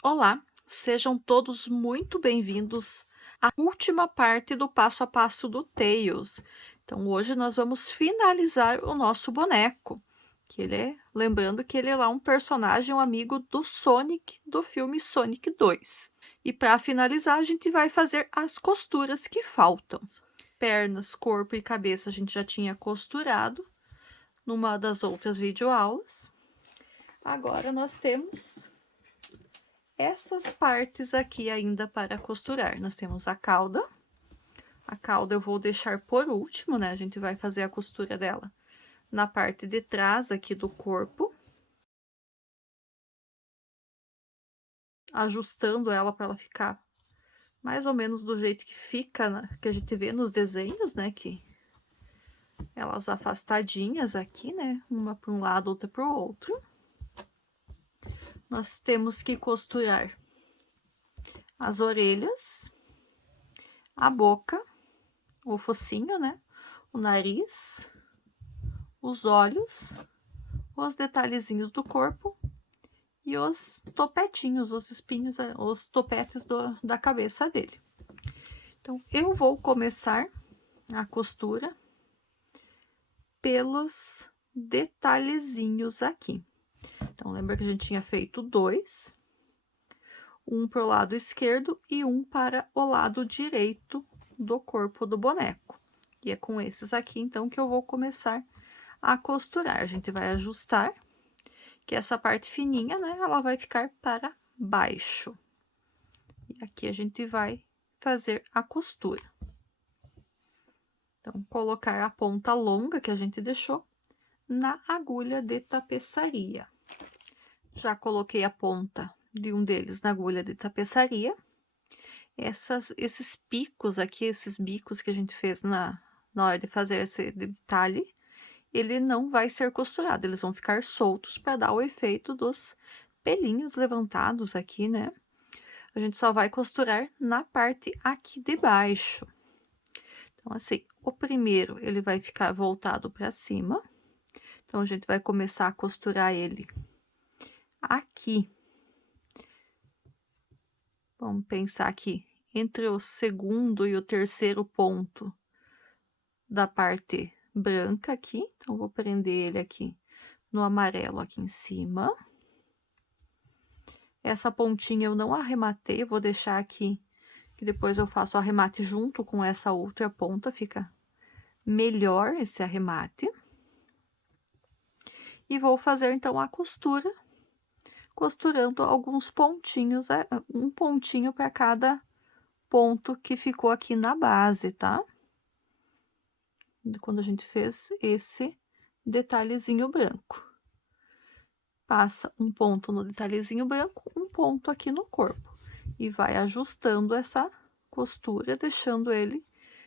Olá, sejam todos muito bem-vindos à última parte do passo a passo do Tails. Então, hoje nós vamos finalizar o nosso boneco, lembrando que ele é lá um personagem, um amigo do Sonic, do filme Sonic 2. E para finalizar, a gente vai fazer as costuras que faltam. Pernas, corpo e cabeça a gente já tinha costurado numa das outras videoaulas. Agora nós temos essas partes aqui ainda para costurar. Nós temos a cauda. A cauda eu vou deixar por último, né? A gente vai fazer a costura dela na parte de trás aqui do corpo. Ajustando ela para ela ficar mais ou menos do jeito que fica, que a gente vê nos desenhos, né? Que elas afastadinhas aqui, né? Uma para um lado, outra para o outro. Nós temos que costurar as orelhas, a boca, o focinho, né? O nariz, os olhos, os detalhezinhos do corpo e os topetinhos, os espinhos, os topetes da cabeça dele. Então, eu vou começar a costura pelos detalhezinhos aqui. Então, lembra que a gente tinha feito dois, um para o lado esquerdo e um para o lado direito do corpo do boneco. E é com esses aqui, então, que eu vou começar a costurar. A gente vai ajustar, que essa parte fininha, né, ela vai ficar para baixo. E aqui a gente vai fazer a costura. Então, colocar a ponta longa que a gente deixou na agulha de tapeçaria. Já coloquei a ponta de um deles na agulha de tapeçaria. Esses picos aqui, esses bicos que a gente fez na hora de fazer esse detalhe, ele não vai ser costurado, eles vão ficar soltos para dar o efeito dos pelinhos levantados aqui, né? A gente só vai costurar na parte aqui de baixo. Então, assim, o primeiro ele vai ficar voltado para cima. Então, a gente vai começar a costurar ele aqui. Vamos pensar aqui, entre o segundo e o terceiro ponto da parte branca aqui. Então, vou prender ele aqui no amarelo aqui em cima. Essa pontinha eu não arrematei, eu vou deixar aqui, que depois eu faço o arremate junto com essa outra ponta, fica melhor esse arremate. E vou fazer, então, a costura, costurando alguns pontinhos, um pontinho para cada ponto que ficou aqui na base, tá? Quando a gente fez esse detalhezinho branco. Passa um ponto no detalhezinho branco, um ponto aqui no corpo. E vai ajustando essa costura, deixando ele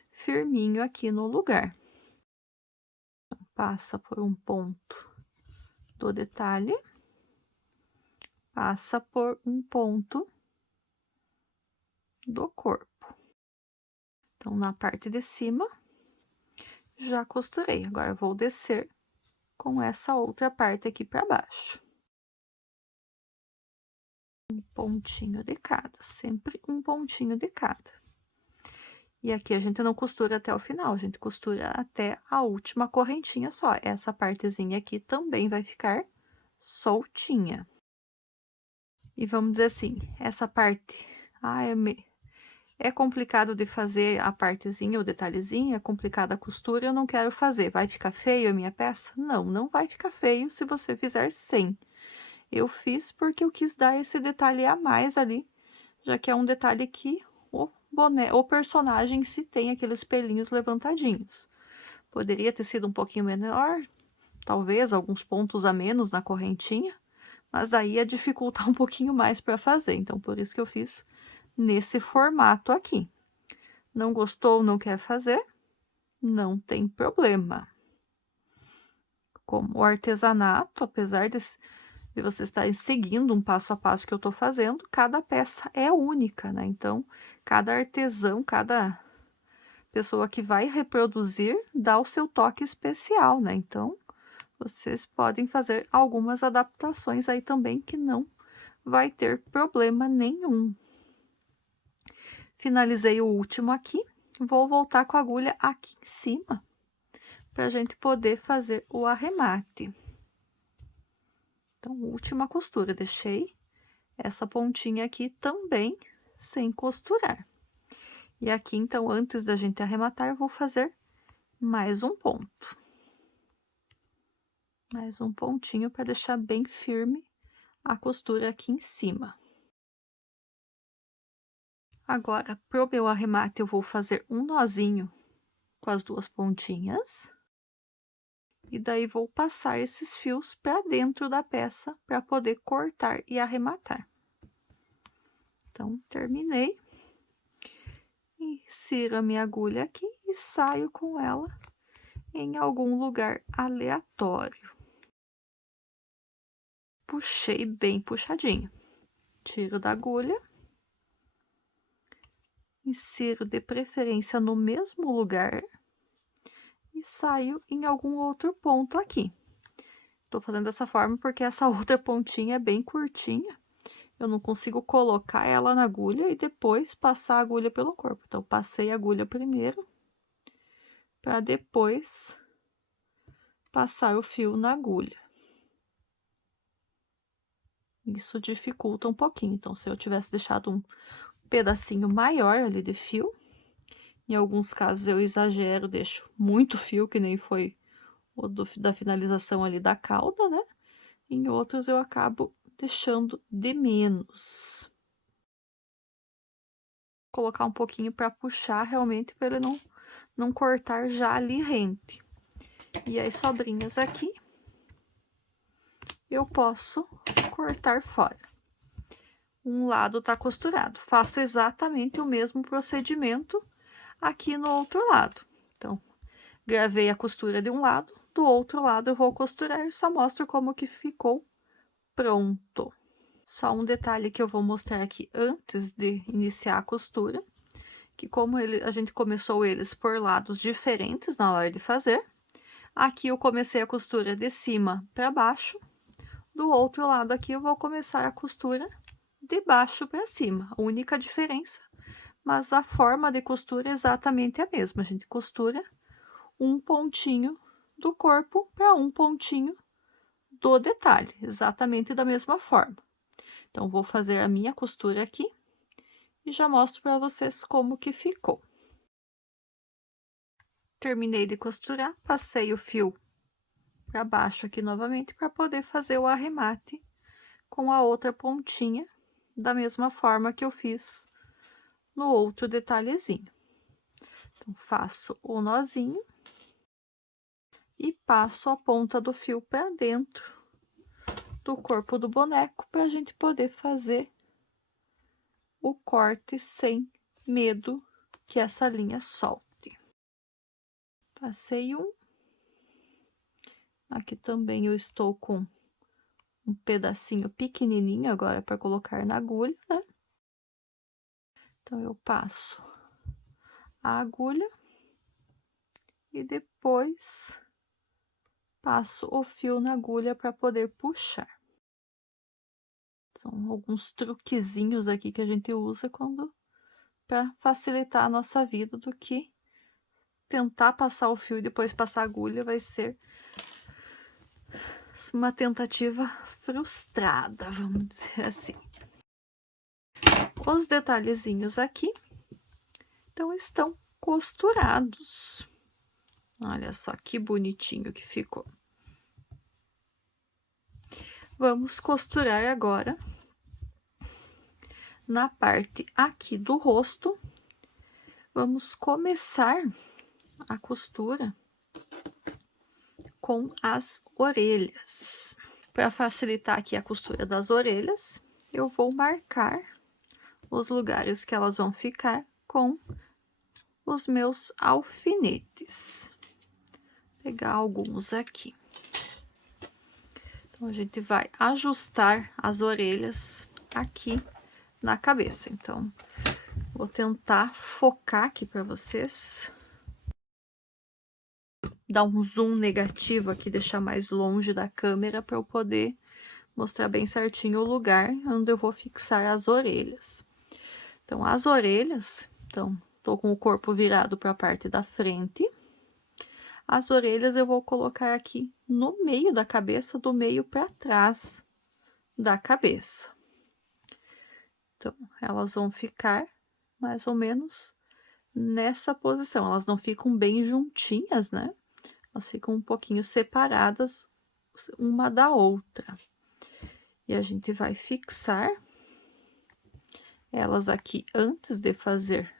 firminho aqui no lugar. Passa por um ponto do detalhe, passa por um ponto do corpo. Então, na parte de cima, já costurei. Agora, eu vou descer com essa outra parte aqui para baixo. Um pontinho de cada, sempre um pontinho de cada. E aqui a gente não costura até o final, a gente costura até a última correntinha só. Essa partezinha aqui também vai ficar soltinha. E vamos dizer assim, essa parte, é complicado de fazer a partezinha, o detalhezinho, é complicada a costura, eu não quero fazer. Vai ficar feio a minha peça? Não, não vai ficar feio se você fizer sem. Eu fiz porque eu quis dar esse detalhe a mais ali, já que é um detalhe que o personagem em si tem aqueles pelinhos levantadinhos. Poderia ter sido um pouquinho menor, talvez alguns pontos a menos na correntinha, mas daí ia dificultar um pouquinho mais para fazer, então por isso que eu fiz nesse formato aqui. Não gostou, não quer fazer? Não tem problema. Como o artesanato, apesar de você estar seguindo um passo a passo que eu tô fazendo, cada peça é única, né? Então, cada artesão, cada pessoa que vai reproduzir, dá o seu toque especial, né? Então, vocês podem fazer algumas adaptações aí também que não vai ter problema nenhum. Finalizei o último aqui, vou voltar com a agulha aqui em cima, pra gente poder fazer o arremate. Então, última costura, deixei essa pontinha aqui também sem costurar. E aqui, então, antes da gente arrematar, eu vou fazer mais um ponto. Mais um pontinho para deixar bem firme a costura aqui em cima. Agora, pro meu arremate, eu vou fazer um nozinho com as duas pontinhas. E daí, vou passar esses fios para dentro da peça para poder cortar e arrematar. Então, terminei. Insiro a minha agulha aqui e saio com ela em algum lugar aleatório. Puxei bem puxadinho. Tiro da agulha. Insiro de preferência no mesmo lugar. E saio em algum outro ponto aqui. Tô fazendo dessa forma porque essa outra pontinha é bem curtinha. Eu não consigo colocar ela na agulha e depois passar a agulha pelo corpo. Então, passei a agulha primeiro, para depois passar o fio na agulha. Isso dificulta um pouquinho. Então, se eu tivesse deixado um pedacinho maior ali de fio, em alguns casos eu exagero, deixo muito fio, que nem foi o da finalização ali da cauda, né? Em outros eu acabo deixando de menos. Colocar um pouquinho para puxar realmente, para ele não cortar já ali rente. E as sobrinhas aqui, eu posso cortar fora. Um lado tá costurado. Faço exatamente o mesmo procedimento aqui no outro lado. Então, gravei a costura de um lado, do outro lado eu vou costurar e só mostro como que ficou pronto. Só um detalhe que eu vou mostrar aqui antes de iniciar a costura, que como a gente começou eles por lados diferentes na hora de fazer, aqui eu comecei a costura de cima para baixo, do outro lado aqui eu vou começar a costura de baixo para cima. A única diferença, mas a forma de costura é exatamente a mesma. A gente costura um pontinho do corpo para um pontinho do detalhe, exatamente da mesma forma. Então, vou fazer a minha costura aqui e já mostro para vocês como que ficou. Terminei de costurar, passei o fio para baixo aqui novamente para poder fazer o arremate com a outra pontinha, da mesma forma que eu fiz no outro detalhezinho. Então, faço o nozinho e passo a ponta do fio para dentro do corpo do boneco para a gente poder fazer o corte sem medo que essa linha solte. Passei um. Aqui também eu estou com um pedacinho pequenininho agora para colocar na agulha, né? Então, eu passo a agulha e depois passo o fio na agulha para poder puxar. São alguns truquezinhos aqui que a gente usa para facilitar a nossa vida, do que tentar passar o fio e depois passar a agulha vai ser uma tentativa frustrada, vamos dizer assim. Os detalhezinhos aqui, então, estão costurados. Olha só que bonitinho que ficou. Vamos costurar agora na parte aqui do rosto. Vamos começar a costura com as orelhas. Para facilitar aqui a costura das orelhas, eu vou marcar os lugares que elas vão ficar com os meus alfinetes. Vou pegar alguns aqui. Então, a gente vai ajustar as orelhas aqui na cabeça. Então, vou tentar focar aqui para vocês. Dar um zoom negativo aqui, deixar mais longe da câmera para eu poder mostrar bem certinho o lugar onde eu vou fixar as orelhas. Então, as orelhas, então, tô com o corpo virado para a parte da frente. As orelhas eu vou colocar aqui no meio da cabeça, do meio para trás da cabeça. Então, elas vão ficar mais ou menos nessa posição. Elas não ficam bem juntinhas, né? Elas ficam um pouquinho separadas uma da outra. E a gente vai fixar elas aqui antes de fazer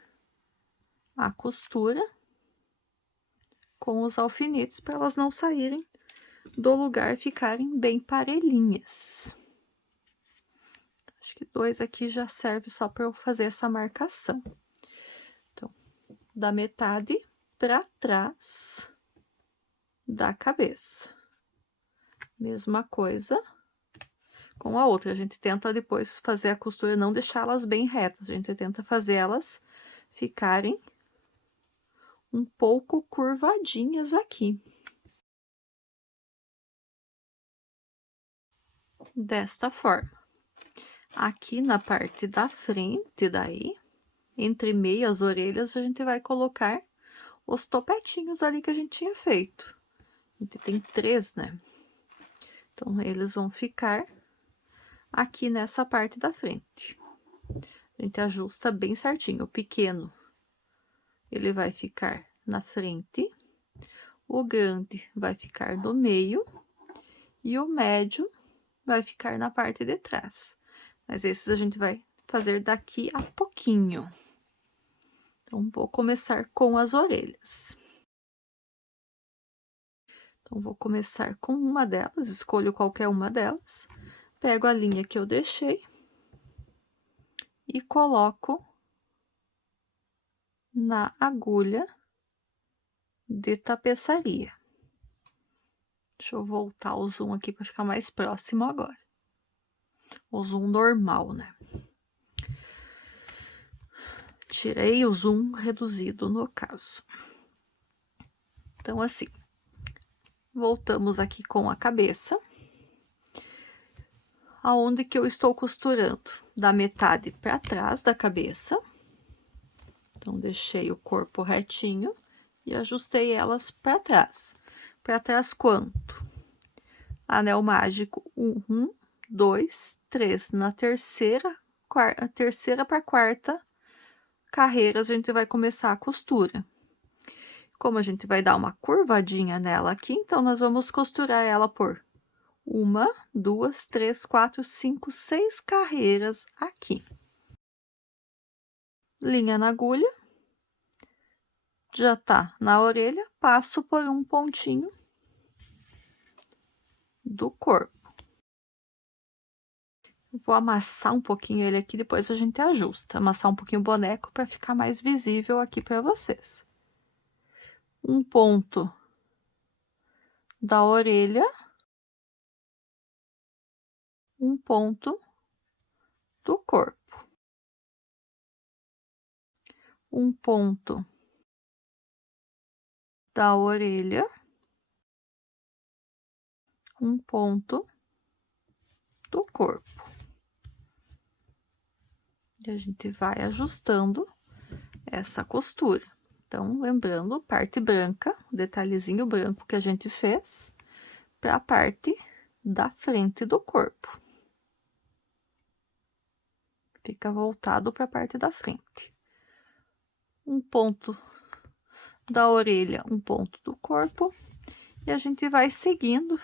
a costura com os alfinetes para elas não saírem do lugar, ficarem bem parelhinhas. Acho que 2 aqui já serve só para eu fazer essa marcação. Então, da metade para trás da cabeça. Mesma coisa com a outra. A gente tenta depois fazer a costura, não deixá-las bem retas. A gente tenta fazer elas ficarem um pouco curvadinhas aqui. Desta forma. Aqui na parte da frente daí, entre meias orelhas, a gente vai colocar os topetinhos ali que a gente tinha feito. A gente tem 3, né? Então, eles vão ficar aqui nessa parte da frente. A gente ajusta bem certinho. O pequeno, ele vai ficar na frente. O grande vai ficar no meio. E o médio vai ficar na parte de trás. Mas esses a gente vai fazer daqui a pouquinho. Então, vou começar com as orelhas. Então, vou começar com uma delas, escolho qualquer uma delas, pego a linha que eu deixei e coloco na agulha de tapeçaria. Deixa eu voltar o zoom aqui para ficar mais próximo agora. O zoom normal, né? Tirei o zoom reduzido no caso. Então, assim, voltamos aqui com a cabeça. Aonde que eu estou costurando? Da metade para trás da cabeça. Então, deixei o corpo retinho e ajustei elas para trás. Para trás quanto? Anel mágico 1, 2, 3. Na terceira para quarta carreiras, a gente vai começar a costura. Como a gente vai dar uma curvadinha nela aqui, então, nós vamos costurar ela por 1, 2, 3, 4, 5, 6 carreiras aqui. Linha na agulha. Já tá na orelha, passo por um pontinho do corpo. Vou amassar um pouquinho ele aqui, depois a gente ajusta. Amassar um pouquinho o boneco para ficar mais visível aqui para vocês. Um ponto da orelha. Um ponto do corpo. Um ponto da orelha. Um ponto do corpo. E a gente vai ajustando essa costura. Então, lembrando, parte branca, detalhezinho branco que a gente fez, para a parte da frente do corpo. Fica voltado para a parte da frente. Um ponto da orelha, um ponto do corpo, e a gente vai seguindo,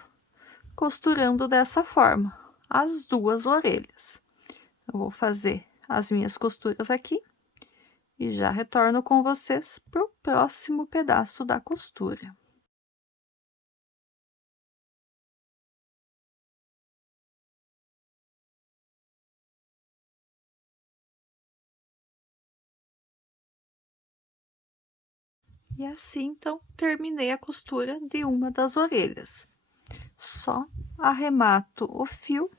costurando dessa forma, as 2 orelhas. Eu vou fazer as minhas costuras aqui e já retorno com vocês para o próximo pedaço da costura. E assim, então, terminei a costura de uma das orelhas. Só arremato o fio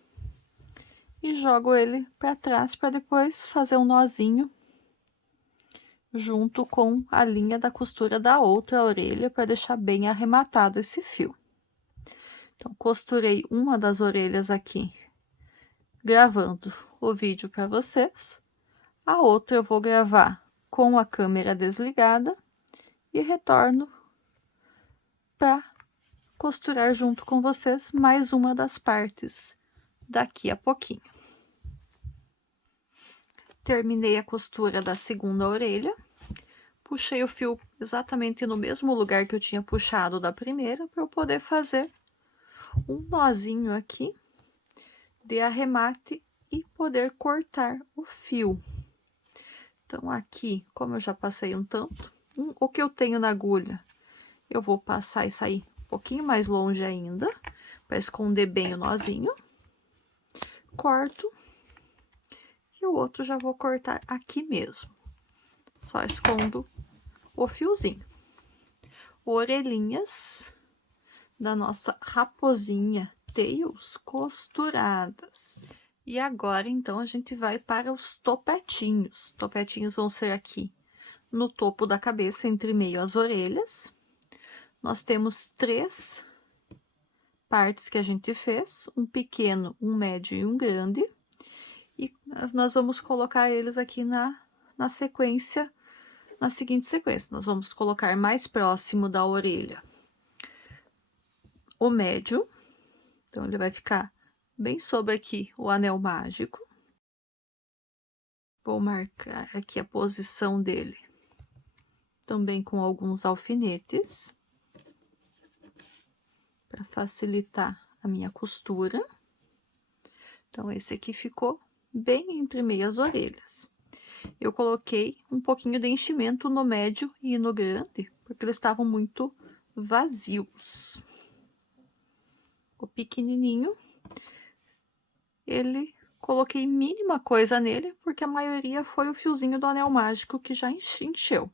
e jogo ele para trás para depois fazer um nozinho junto com a linha da costura da outra orelha para deixar bem arrematado esse fio. Então, costurei uma das orelhas aqui gravando o vídeo para vocês. A outra eu vou gravar com a câmera desligada e retorno para costurar junto com vocês mais uma das partes daqui a pouquinho. Terminei a costura da segunda orelha, puxei o fio exatamente no mesmo lugar que eu tinha puxado da primeira, para eu poder fazer um nozinho aqui de arremate e poder cortar o fio. Então, aqui, como eu já passei um tanto, o que eu tenho na agulha, eu vou passar e sair um pouquinho mais longe ainda, para esconder bem o nozinho. Corto. E o outro já vou cortar aqui mesmo. Só escondo o fiozinho. Orelhinhas da nossa raposinha Tails costuradas. E agora, então, a gente vai para os topetinhos. Topetinhos vão ser aqui no topo da cabeça, entre meio às orelhas. Nós temos 3 partes que a gente fez, um pequeno, um médio e um grande. E nós vamos colocar eles aqui na sequência, na seguinte sequência. Nós vamos colocar mais próximo da orelha o médio. Então, ele vai ficar bem sobre aqui o anel mágico. Vou marcar aqui a posição dele, também com alguns alfinetes, para facilitar a minha costura. Então, esse aqui ficou bem entre meias orelhas. Eu coloquei um pouquinho de enchimento no médio e no grande, porque eles estavam muito vazios. O pequenininho, coloquei mínima coisa nele, porque a maioria foi o fiozinho do anel mágico que já encheu.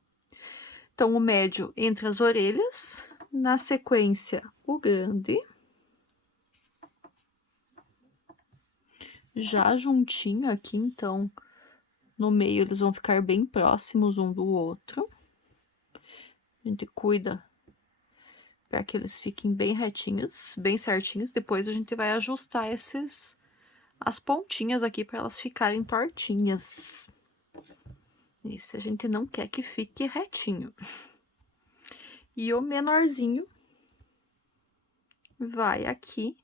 Então, o médio entre as orelhas, na sequência, o grande. Já juntinho aqui, então, no meio eles vão ficar bem próximos um do outro. A gente cuida para que eles fiquem bem retinhos, bem certinhos. Depois a gente vai ajustar as pontinhas aqui para elas ficarem tortinhas. Esse a gente não quer que fique retinho. E o menorzinho vai aqui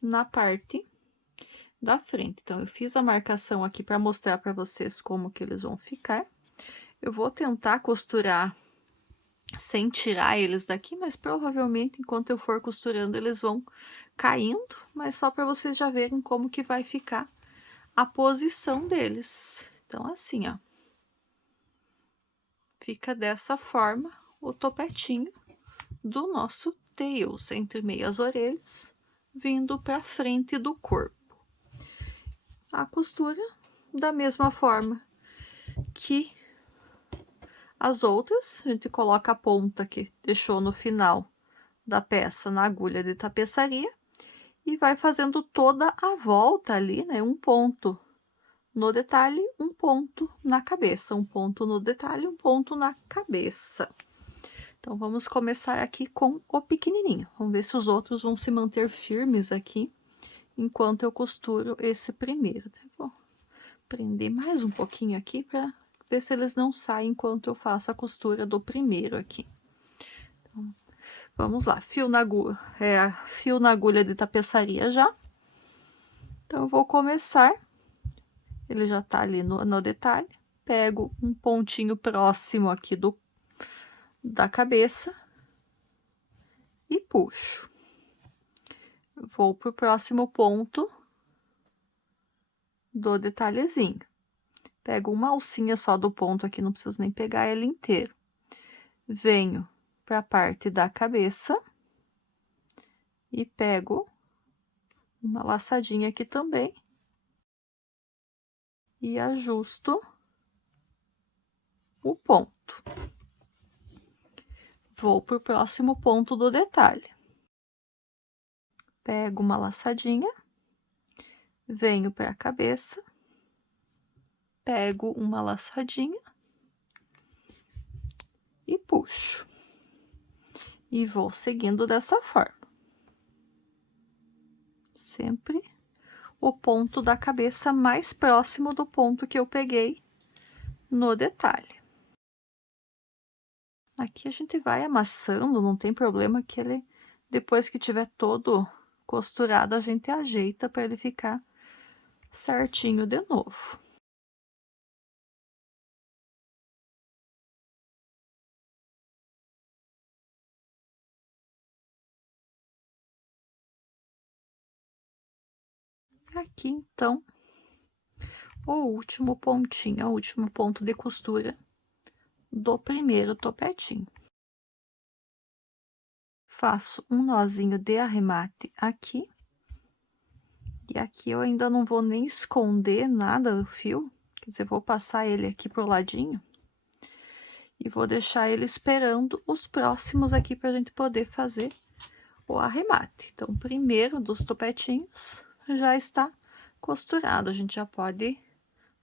na parte da frente. Então, eu fiz a marcação aqui para mostrar para vocês como que eles vão ficar. Eu vou tentar costurar sem tirar eles daqui, mas provavelmente, enquanto eu for costurando, eles vão caindo, mas só para vocês já verem como que vai ficar a posição deles. Então, assim, ó. Fica dessa forma o topetinho do nosso Tails, entre meias orelhas, vindo para frente do corpo. A costura da mesma forma que as outras, a gente coloca a ponta que deixou no final da peça na agulha de tapeçaria e vai fazendo toda a volta ali, né? Um ponto no detalhe, um ponto na cabeça, um ponto no detalhe, um ponto na cabeça. Então, vamos começar aqui com o pequenininho. Vamos ver se os outros vão se manter firmes aqui enquanto eu costuro esse primeiro. Tá bom? Prender mais um pouquinho aqui para ver se eles não saem enquanto eu faço a costura do primeiro aqui. Então, vamos lá, fio na agulha de tapeçaria já. Então, eu vou começar, ele já tá ali no detalhe, pego um pontinho próximo aqui da cabeça e puxo. Vou pro próximo ponto do detalhezinho. Pego uma alcinha só do ponto aqui, não preciso nem pegar ele inteiro. Venho para a parte da cabeça e pego uma laçadinha aqui também e ajusto o ponto. Vou pro próximo ponto do detalhe. Pego uma laçadinha, venho para a cabeça, pego uma laçadinha e puxo. E vou seguindo dessa forma. Sempre o ponto da cabeça mais próximo do ponto que eu peguei no detalhe. Aqui a gente vai amassando, não tem problema que ele, depois que tiver todo costurado, a gente ajeita para ele ficar certinho de novo. Aqui, então, o último pontinho, o último ponto de costura do primeiro topetinho. Faço um nozinho de arremate aqui. E aqui eu ainda não vou nem esconder nada do fio, quer dizer, vou passar ele aqui pro ladinho. E vou deixar ele esperando os próximos aqui pra gente poder fazer o arremate. Então, o primeiro dos topetinhos já está costurado, a gente já pode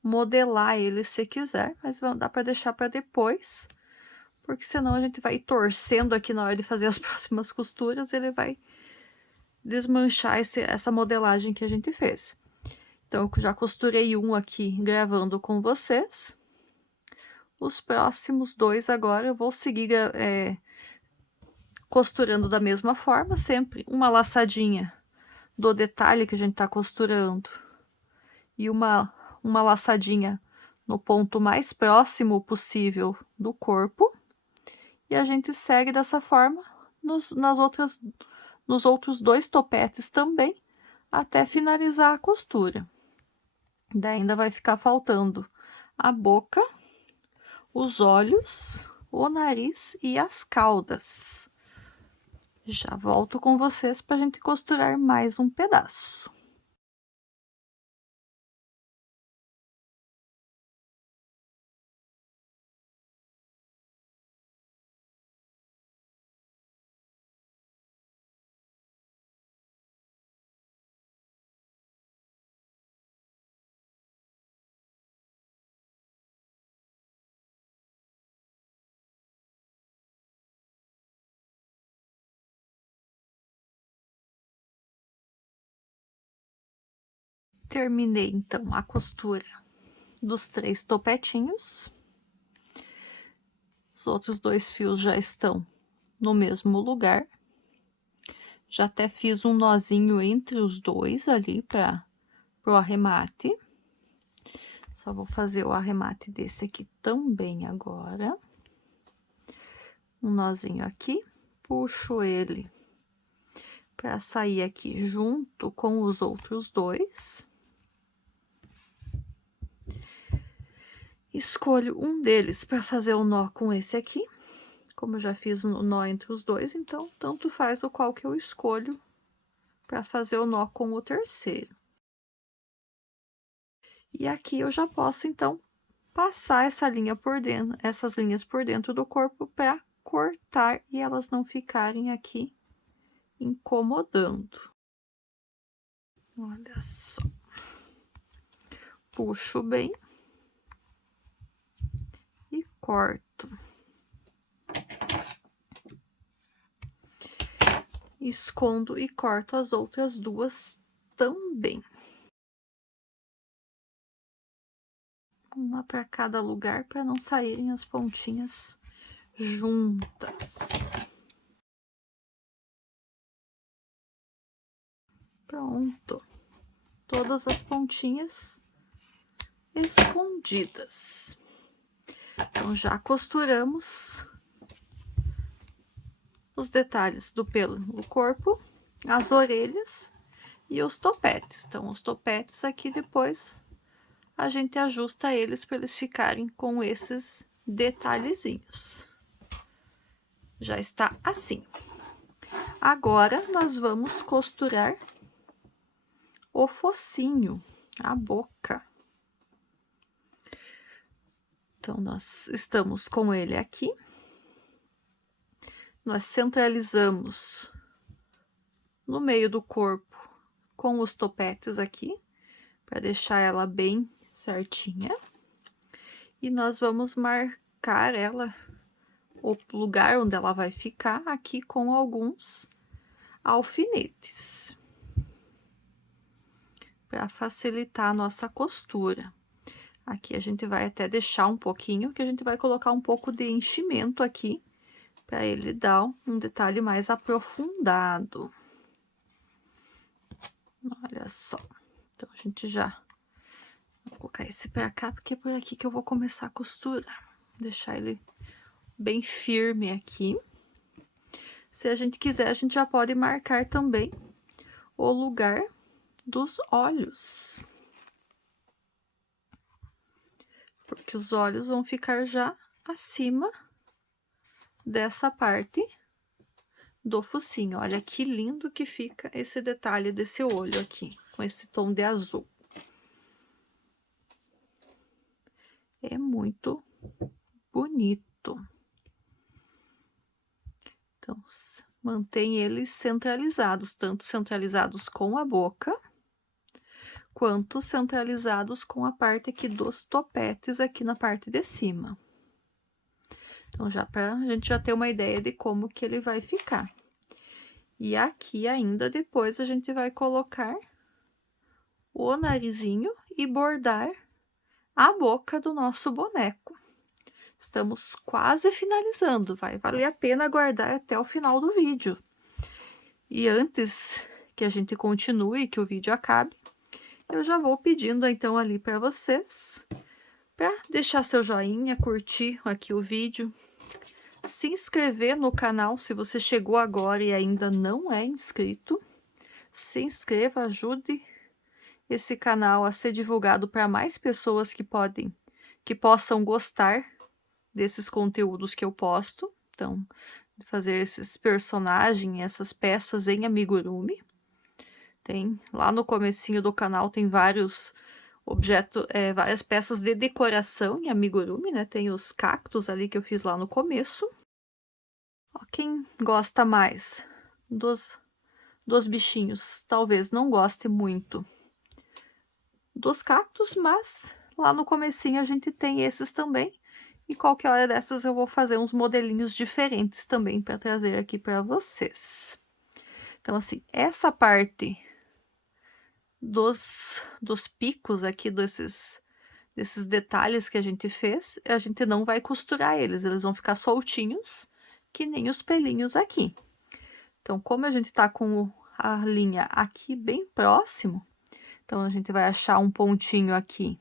modelar ele se quiser, mas dá para deixar para depois, porque senão a gente vai torcendo aqui na hora de fazer as próximas costuras, ele vai desmanchar essa modelagem que a gente fez. Então, eu já costurei um aqui gravando com vocês. Os próximos dois agora eu vou seguir costurando da mesma forma, sempre uma laçadinha do detalhe que a gente tá costurando e uma laçadinha no ponto mais próximo possível do corpo, e a gente segue dessa forma nos outros dois topetes também, até finalizar a costura. Daí ainda vai ficar faltando a boca, os olhos, o nariz e as caudas. Já volto com vocês para a gente costurar mais um pedaço. Terminei, então, a costura dos 3 topetinhos. Os outros 2 fios já estão no mesmo lugar. Já até fiz um nozinho entre os dois ali para o arremate. Só vou fazer o arremate desse aqui também agora. Um nozinho aqui, puxo ele para sair aqui junto com os outros dois. Escolho um deles para fazer o nó com esse aqui. Como eu já fiz o nó entre os dois, então tanto faz o qual que eu escolho para fazer o nó com o terceiro. E aqui eu já posso, então, passar essa linha por dentro, essas linhas por dentro do corpo para cortar e elas não ficarem aqui incomodando. Olha só. Puxo bem e corto. Escondo e corto as outras duas também. Uma para cada lugar para não saírem as pontinhas juntas. Pronto. Todas as pontinhas escondidas. Então, já costuramos os detalhes do pelo do corpo, as orelhas e os topetes. Então, os topetes aqui depois a gente ajusta eles para eles ficarem com esses detalhezinhos. Já está assim. Agora, nós vamos costurar o focinho, a boca. Então, nós estamos com ele aqui. Nós centralizamos no meio do corpo com os topetes aqui, para deixar ela bem certinha. E nós vamos marcar ela, o lugar onde ela vai ficar, aqui com alguns alfinetes. para facilitar a nossa costura. Aqui a gente vai até deixar um pouquinho, que a gente vai colocar um pouco de enchimento aqui, para ele dar um detalhe mais aprofundado. Olha só. Então, a gente já... Vou colocar esse pra cá, porque é por aqui que eu vou começar a costurar. Deixar ele bem firme aqui. Se a gente quiser, a gente já pode marcar também o lugar dos olhos. Porque os olhos vão ficar já acima dessa parte do focinho. Olha que lindo que fica esse detalhe desse olho aqui, com esse tom de azul. É muito bonito. Então, mantém eles centralizados, tanto centralizados com a boca, quanto centralizados com a parte aqui dos topetes, aqui na parte de cima. Então, já pra gente já ter uma ideia de como que ele vai ficar. E aqui ainda depois a gente vai colocar o narizinho e bordar a boca do nosso boneco. Estamos quase finalizando, vai valer a pena aguardar até o final do vídeo. E antes que a gente continue, que o vídeo acabe, eu já vou pedindo então ali para vocês, para deixar seu joinha, curtir aqui o vídeo, se inscrever no canal se você chegou agora e ainda não é inscrito. Se inscreva, ajude esse canal a ser divulgado para mais pessoas que possam gostar desses conteúdos que eu posto. Então, fazer esses personagens, essas peças em amigurumi. Tem lá no comecinho do canal tem vários várias peças de decoração em amigurumi, né? Tem os cactos ali que eu fiz lá no começo. Ó, quem gosta mais dos bichinhos, talvez não goste muito dos cactos, mas lá no comecinho a gente tem esses também. E qualquer hora dessas eu vou fazer uns modelinhos diferentes também para trazer aqui para vocês. Então, assim, essa parte dos picos aqui, desses detalhes que a gente fez, a gente não vai costurar eles vão ficar soltinhos, que nem os pelinhos aqui. Então, como a gente tá com a linha aqui bem próximo, então a gente vai achar um pontinho aqui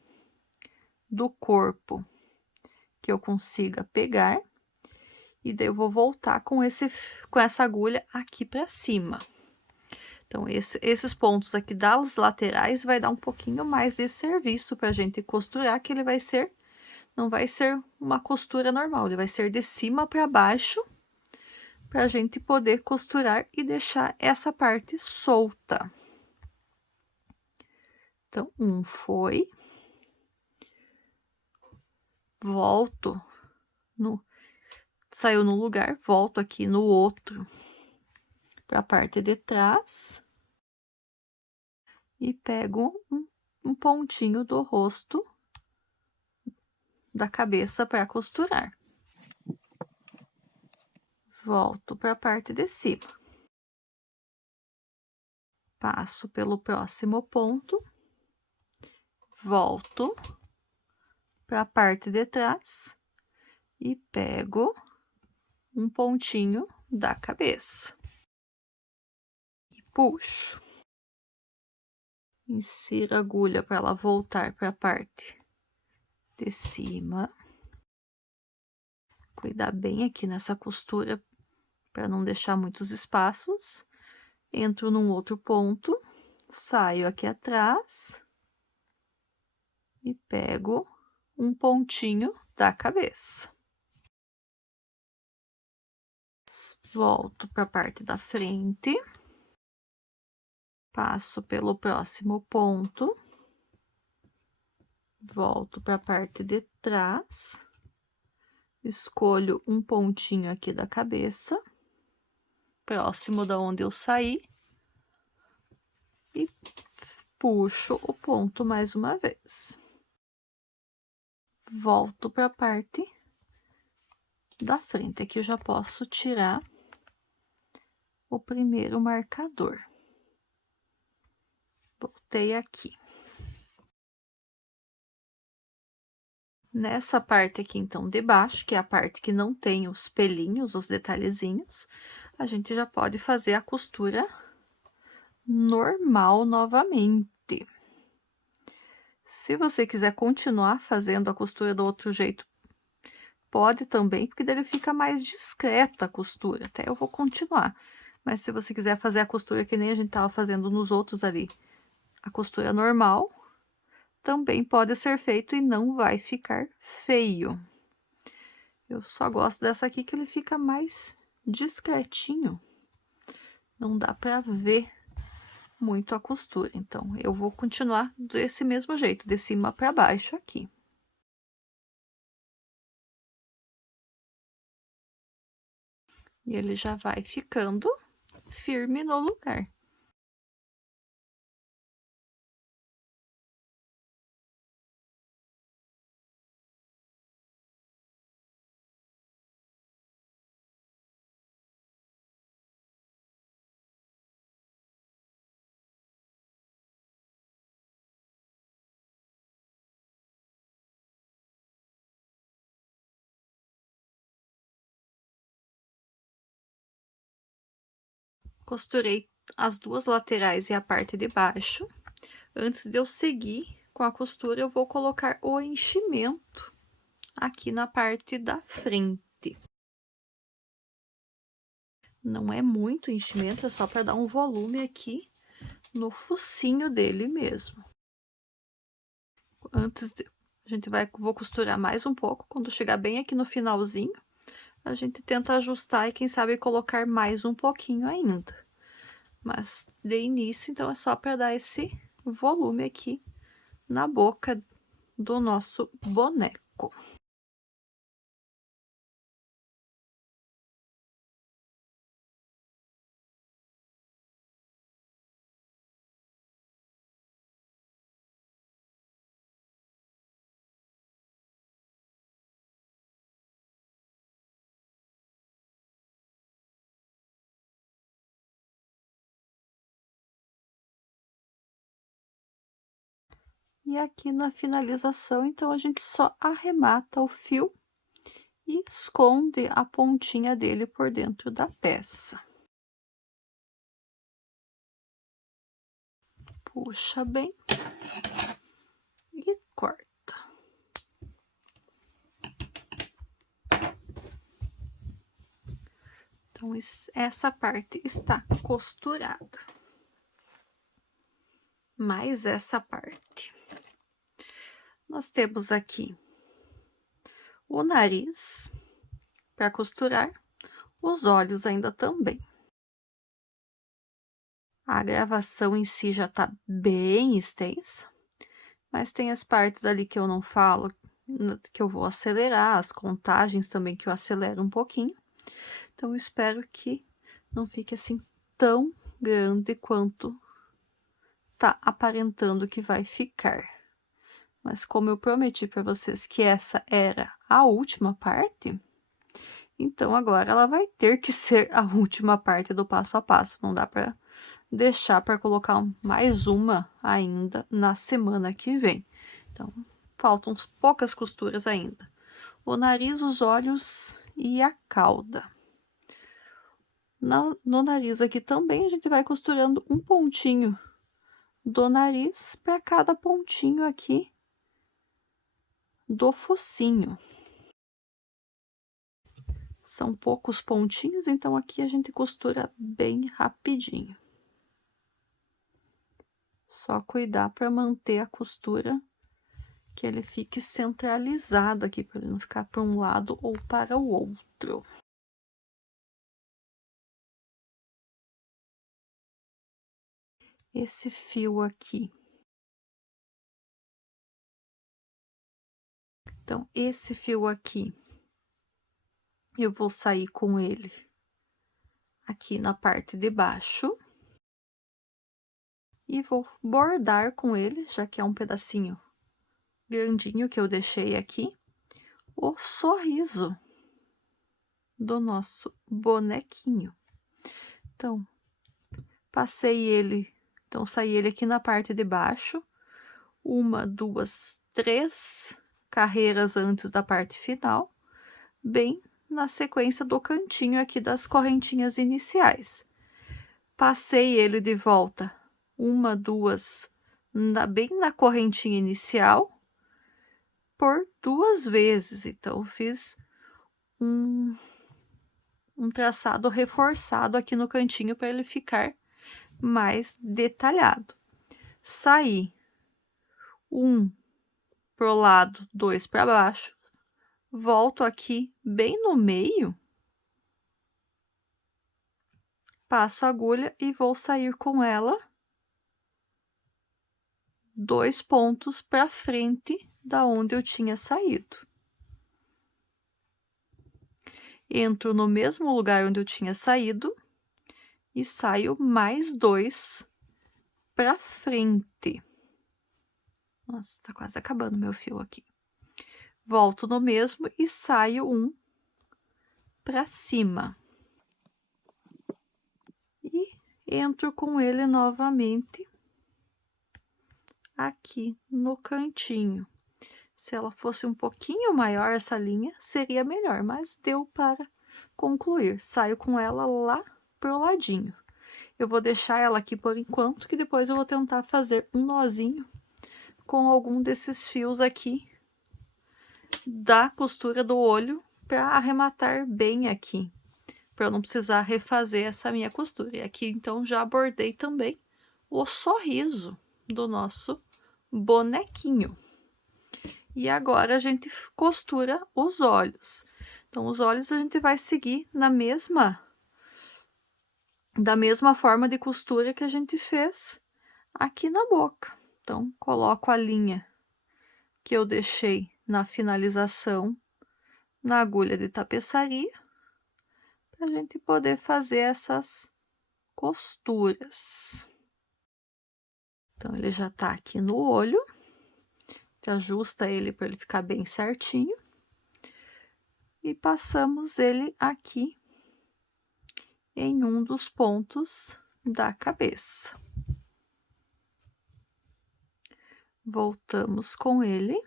do corpo que eu consiga pegar, e daí eu vou voltar com essa agulha aqui para cima. Então, esses pontos aqui das laterais vai dar um pouquinho mais de serviço para a gente costurar, que ele não vai ser uma costura normal, ele vai ser de cima para baixo, para a gente poder costurar e deixar essa parte solta. Então, foi, volto, saiu no lugar, volto aqui no outro, para a parte de trás, e pego um pontinho do rosto da cabeça para costurar. Volto para a parte de cima. Passo pelo próximo ponto, volto para a parte de trás e pego um pontinho da cabeça. E puxo. Insiro a agulha para ela voltar para a parte de cima. Cuidar bem aqui nessa costura para não deixar muitos espaços. Entro num outro ponto, saio aqui atrás e pego um pontinho da cabeça. Volto para a parte da frente, passo pelo próximo ponto, volto para a parte de trás, escolho um pontinho aqui da cabeça, próximo da onde eu saí, e puxo o ponto mais uma vez. Volto para a parte da frente, aqui eu já posso tirar o primeiro marcador. Voltei aqui. Nessa parte aqui, então, de baixo, que é a parte que não tem os pelinhos, os detalhezinhos, a gente já pode fazer a costura normal novamente. Se você quiser continuar fazendo a costura do outro jeito, pode também, porque daí ele fica mais discreta a costura. Até eu vou continuar. Mas se você quiser fazer a costura que nem a gente tava fazendo nos outros ali, a costura normal, também pode ser feito e não vai ficar feio. Eu só gosto dessa aqui que ele fica mais discretinho. Não dá pra ver muito a costura. Então, eu vou continuar desse mesmo jeito, de cima pra baixo aqui. E ele já vai ficando firme no lugar. Costurei as duas laterais e a parte de baixo. Antes de eu seguir com a costura, eu vou colocar o enchimento aqui na parte da frente. Não é muito enchimento, é só para dar um volume aqui no focinho dele mesmo. Vou costurar mais um pouco, quando chegar bem aqui no finalzinho, a gente tenta ajustar e quem sabe colocar mais um pouquinho ainda. Mas de início, então, é só para dar esse volume aqui na boca do nosso boneco. E aqui na finalização, então, a gente só arremata o fio e esconde a pontinha dele por dentro da peça. Puxa bem e corta. Então, essa parte está costurada. Mais essa parte. Nós temos aqui o nariz para costurar, os olhos ainda também. A gravação em si já tá bem extensa, mas tem as partes ali que eu não falo, que eu vou acelerar, as contagens também que eu acelero um pouquinho. Então, eu espero que não fique assim tão grande quanto tá aparentando que vai ficar. Mas como eu prometi para vocês que essa era a última parte, então agora ela vai ter que ser a última parte do passo a passo. Não dá para deixar para colocar mais uma ainda na semana que vem. Então, faltam poucas costuras ainda. O nariz, os olhos e a cauda. No nariz aqui também a gente vai costurando um pontinho do nariz para cada pontinho aqui do focinho. São poucos pontinhos, então aqui a gente costura bem rapidinho. Só cuidar para manter a costura, que ele fique centralizado aqui, para ele não ficar para um lado ou para o outro. Esse fio aqui. Então, esse fio aqui, eu vou sair com ele aqui na parte de baixo. E vou bordar com ele, já que é um pedacinho grandinho que eu deixei aqui, o sorriso do nosso bonequinho. Então, passei ele, então saí ele aqui na parte de baixo, uma, duas, três carreiras antes da parte final, bem na sequência do cantinho aqui das correntinhas iniciais. Passei ele de volta, uma, duas, bem na correntinha inicial, por 2 vezes. Então, fiz um traçado reforçado aqui no cantinho para ele ficar mais detalhado. Saí 1 pro lado, 2 para baixo, volto aqui bem no meio, passo a agulha e vou sair com ela 2 pontos para frente da onde eu tinha saído. Entro no mesmo lugar onde eu tinha saído e saio mais 2 para frente. Nossa, tá quase acabando meu fio aqui. Volto no mesmo e saio 1 para cima. E entro com ele novamente aqui no cantinho. Se ela fosse um pouquinho maior essa linha, seria melhor, mas deu para concluir. Saio com ela lá pro ladinho. Eu vou deixar ela aqui por enquanto, que depois eu vou tentar fazer um nozinho com algum desses fios aqui da costura do olho para arrematar bem aqui, para eu não precisar refazer essa minha costura. E aqui então já bordei também o sorriso do nosso bonequinho. E agora a gente costura os olhos. Então, os olhos a gente vai seguir da mesma forma de costura que a gente fez aqui na boca. Então, coloco a linha que eu deixei na finalização na agulha de tapeçaria, para a gente poder fazer essas costuras. Então, ele já tá aqui no olho. Você ajusta ele para ele ficar bem certinho. E passamos ele aqui em um dos pontos da cabeça. Voltamos com ele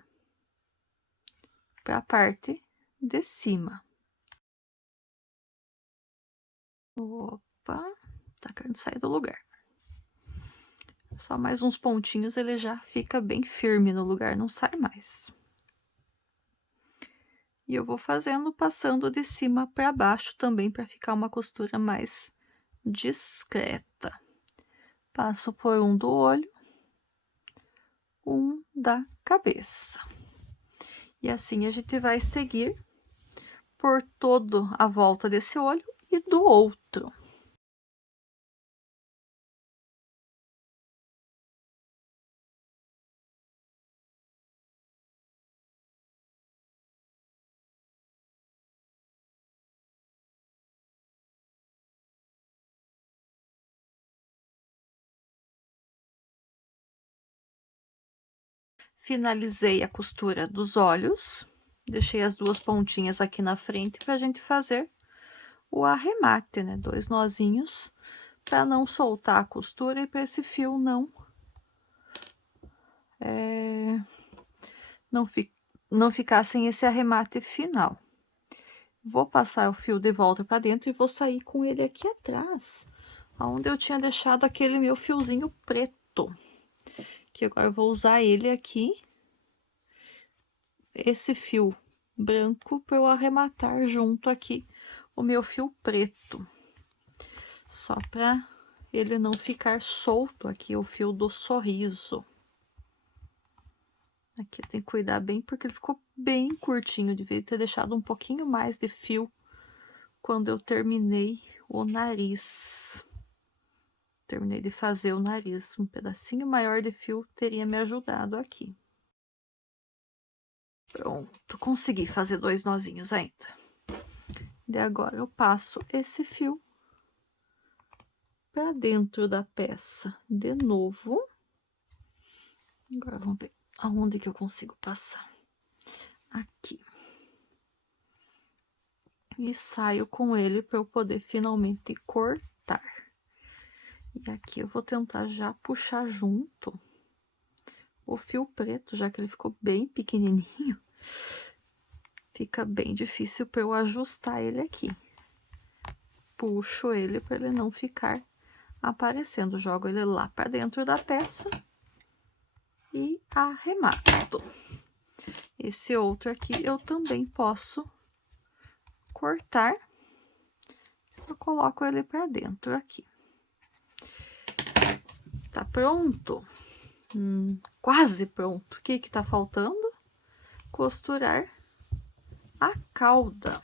para a parte de cima. Opa, tá querendo sair do lugar. Só mais uns pontinhos, ele já fica bem firme no lugar, não sai mais. E eu vou fazendo, passando de cima para baixo também, para ficar uma costura mais discreta. Passo por um do olho, um da cabeça. E assim a gente vai seguir por toda a volta desse olho e do outro. Finalizei a costura dos olhos, deixei as 2 pontinhas aqui na frente para a gente fazer o arremate, né? 2 nozinhos para não soltar a costura e para esse fio não ficar sem esse arremate final. Vou passar o fio de volta para dentro e vou sair com ele aqui atrás, onde eu tinha deixado aquele meu fiozinho preto, que agora eu vou usar ele aqui, esse fio branco, para eu arrematar junto aqui o meu fio preto, só para ele não ficar solto aqui, o fio do sorriso. Aqui tem que cuidar bem, porque ele ficou bem curtinho, devia ter deixado um pouquinho mais de fio quando eu terminei o nariz. Terminei de fazer o nariz, um pedacinho maior de fio teria me ajudado aqui. Pronto, consegui fazer 2 nozinhos ainda. E agora eu passo esse fio para dentro da peça de novo. Agora vamos ver aonde que eu consigo passar. Aqui. E saio com ele para eu poder finalmente cortar. E aqui eu vou tentar já puxar junto o fio preto, já que ele ficou bem pequenininho. fica bem difícil para eu ajustar ele aqui. Puxo ele para ele não ficar aparecendo. Jogo ele lá para dentro da peça e arremato. Esse outro aqui eu também posso cortar. Só coloco ele para dentro aqui. Tá pronto? Quase pronto. O que que tá faltando? Costurar a cauda.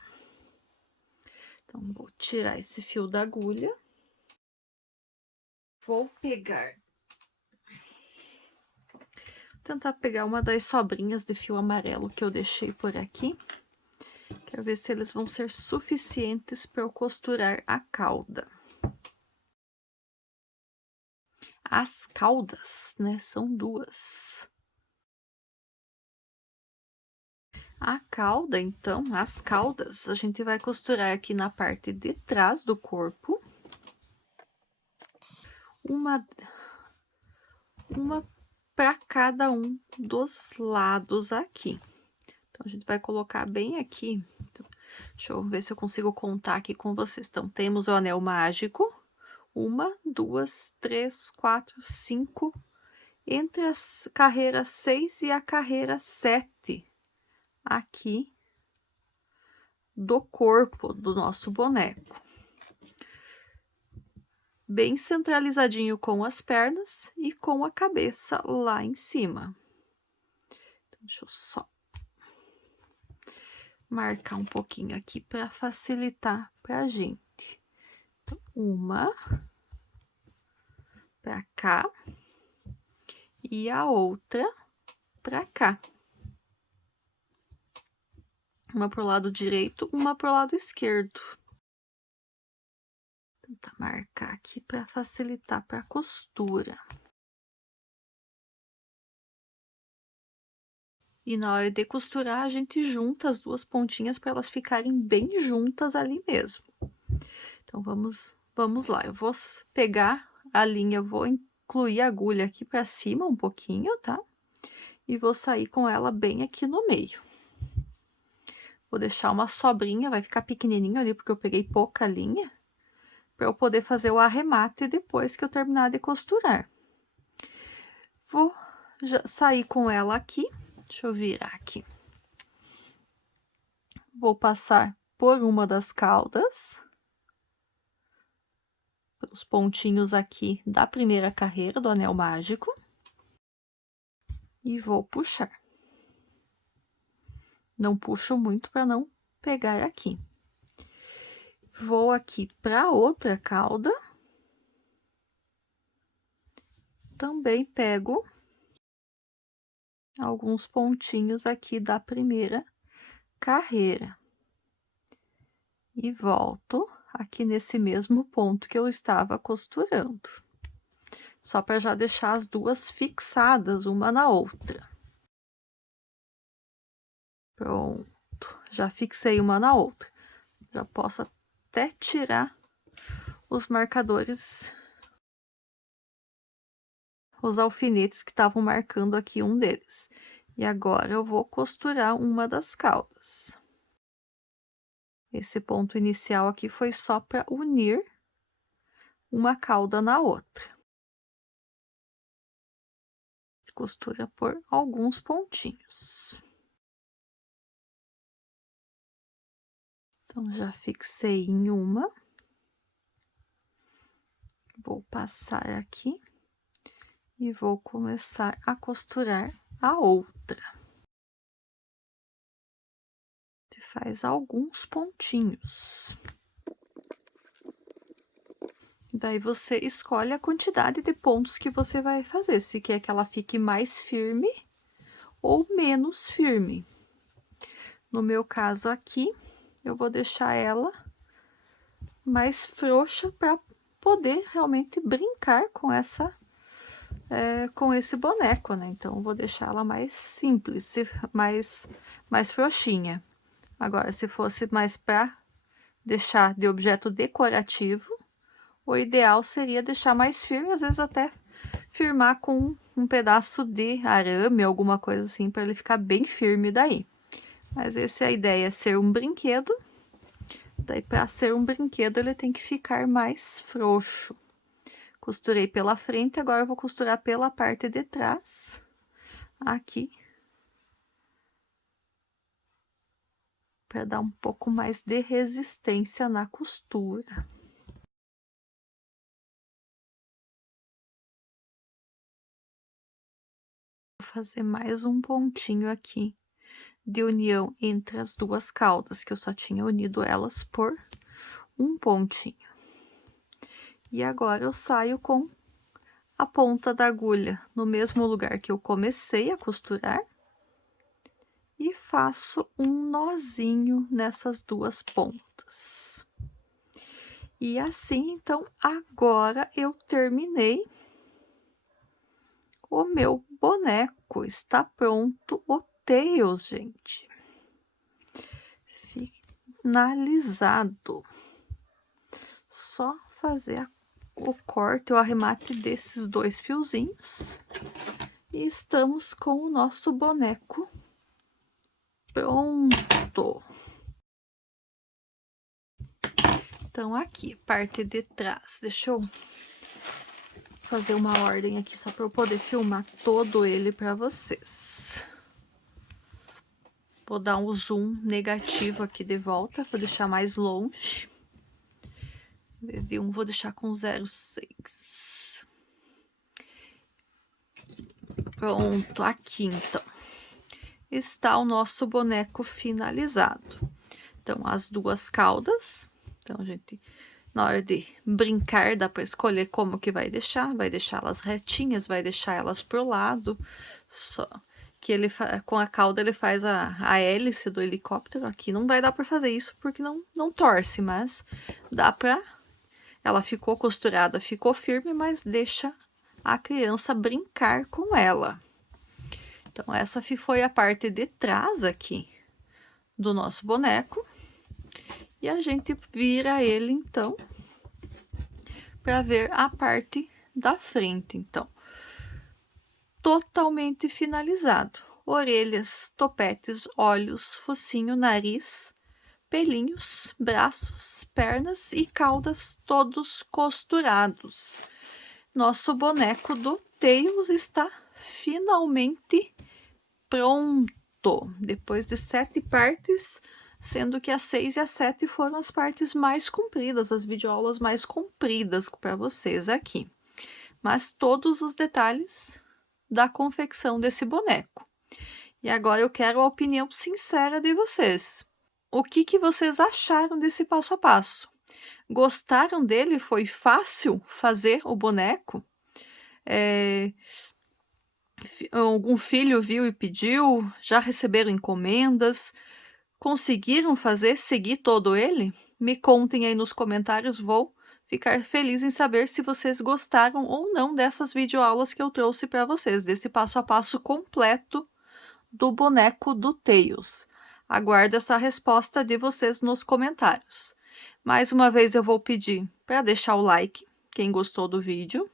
Então, vou tirar esse fio da agulha. Vou pegar... tentar pegar uma das sobrinhas de fio amarelo que eu deixei por aqui. Quero ver se eles vão ser suficientes para eu costurar a cauda. As caudas, né? São duas. A cauda, então, as caudas, a gente vai costurar aqui na parte de trás do corpo. Uma para cada um dos lados aqui. Então, a gente vai colocar bem aqui. Então, deixa eu ver se eu consigo contar aqui com vocês. Então, temos o anel mágico. 1, 2, 3, 4, 5. Entre as carreiras 6 e a carreira 7. Aqui do corpo do nosso boneco. Bem centralizadinho com as pernas e com a cabeça lá em cima. Então, deixa eu só marcar um pouquinho aqui para facilitar pra gente. Então, uma para cá e a outra para cá. Uma pro lado direito, uma pro lado esquerdo. Vou tentar marcar aqui para facilitar para a costura. E na hora de costurar, a gente junta as duas pontinhas para elas ficarem bem juntas ali mesmo. Então, vamos lá. Eu vou pegar a linha, vou incluir a agulha aqui para cima um pouquinho, tá? E vou sair com ela bem aqui no meio. Vou deixar uma sobrinha, vai ficar pequenininho ali, porque eu peguei pouca linha, para eu poder fazer o arremate depois que eu terminar de costurar. Vou já sair com ela aqui. Deixa eu virar aqui. Vou passar por uma das caudas, pelos pontinhos aqui da primeira carreira do anel mágico, e vou puxar. Não puxo muito para não pegar aqui. Vou aqui para outra cauda. Também pego alguns pontinhos aqui da primeira carreira. E volto aqui nesse mesmo ponto que eu estava costurando. Só para já deixar as duas fixadas uma na outra. Pronto, já fixei uma na outra. Já posso até tirar os marcadores, os alfinetes que estavam marcando aqui um deles. E agora eu vou costurar uma das caudas. Esse ponto inicial aqui foi só para unir uma cauda na outra. Costura por alguns pontinhos. Então, já fixei em uma. Vou passar aqui e vou começar a costurar a outra. Você faz alguns pontinhos. Daí, você escolhe a quantidade de pontos que você vai fazer, se quer que ela fique mais firme ou menos firme. No meu caso aqui, eu vou deixar ela mais frouxa para poder realmente brincar com com esse boneco, né? Então, eu vou deixar ela mais simples, mais frouxinha. Agora, se fosse mais para deixar de objeto decorativo, o ideal seria deixar mais firme, às vezes até firmar com um pedaço de arame, alguma coisa assim, para ele ficar bem firme daí. Mas essa é a ideia, é ser um brinquedo. Daí, para ser um brinquedo, ele tem que ficar mais frouxo. Costurei pela frente, agora eu vou costurar pela parte de trás, aqui. Para dar um pouco mais de resistência na costura. Vou fazer mais um pontinho aqui de união entre as duas caudas, que eu só tinha unido elas por um pontinho. E agora eu saio com a ponta da agulha no mesmo lugar que eu comecei a costurar e faço um nozinho nessas duas pontas. E assim, então, agora eu terminei o meu boneco. Está pronto o Tails, gente. Finalizado. Só fazer o corte, o arremate desses dois fiozinhos. E estamos com o nosso boneco pronto. Então, aqui, parte de trás. Deixa eu fazer uma ordem aqui só para eu poder filmar todo ele para vocês. Vou dar um zoom negativo aqui de volta, vou deixar mais longe. Em vez de 1, vou deixar com 0,6. Pronto, aqui então. Está o nosso boneco finalizado. Então, as duas caudas. Então, a gente, na hora de brincar, dá para escolher como que vai deixá-las retinhas, vai deixar elas pro lado, só que ele com a cauda ele faz a hélice do helicóptero. Aqui não vai dar para fazer isso porque não torce, mas dá para. Ela ficou costurada, ficou firme, mas deixa a criança brincar com ela. Então, essa foi a parte de trás aqui do nosso boneco. E a gente vira ele, então, para ver a parte da frente. Então, totalmente finalizado. Orelhas, topetes, olhos, focinho, nariz, pelinhos, braços, pernas e caudas todos costurados. Nosso boneco do Tails está finalmente pronto. Depois de 7 partes, sendo que as 6 e as 7 foram as partes mais compridas, as videoaulas mais compridas para vocês aqui. Mas todos os detalhes da confecção desse boneco. E agora eu quero a opinião sincera de vocês. O que vocês acharam desse passo a passo? Gostaram dele? Foi fácil fazer o boneco? Algum filho viu e pediu? Já receberam encomendas? Conseguiram seguir todo ele? Me contem aí nos comentários, vou ficar feliz em saber se vocês gostaram ou não dessas videoaulas que eu trouxe para vocês, desse passo a passo completo do boneco do Tails. Aguardo essa resposta de vocês nos comentários. Mais uma vez eu vou pedir para deixar o like, quem gostou do vídeo.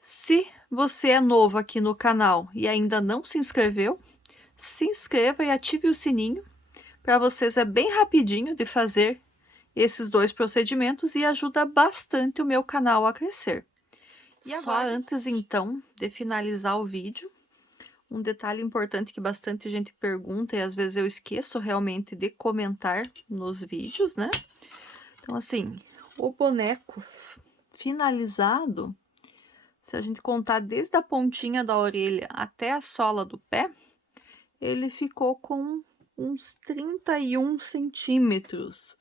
Se você é novo aqui no canal e ainda não se inscreveu, se inscreva e ative o sininho. Para vocês é bem rapidinho de fazer esses dois procedimentos e ajuda bastante o meu canal a crescer. E só antes, então, de finalizar o vídeo, um detalhe importante que bastante gente pergunta e às vezes eu esqueço realmente de comentar nos vídeos, né? Então, assim, o boneco finalizado, se a gente contar desde a pontinha da orelha até a sola do pé, ele ficou com uns 31 centímetros.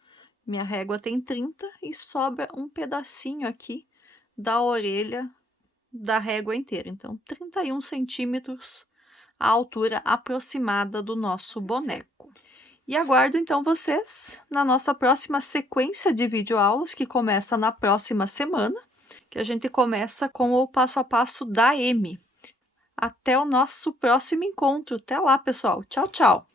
Minha régua tem 30 e sobra um pedacinho aqui da orelha da régua inteira. Então, 31 centímetros a altura aproximada do nosso boneco. E aguardo, então, vocês na nossa próxima sequência de videoaulas, que começa na próxima semana, que a gente começa com o passo a passo da M. Até o nosso próximo encontro. Até lá, pessoal. Tchau, tchau.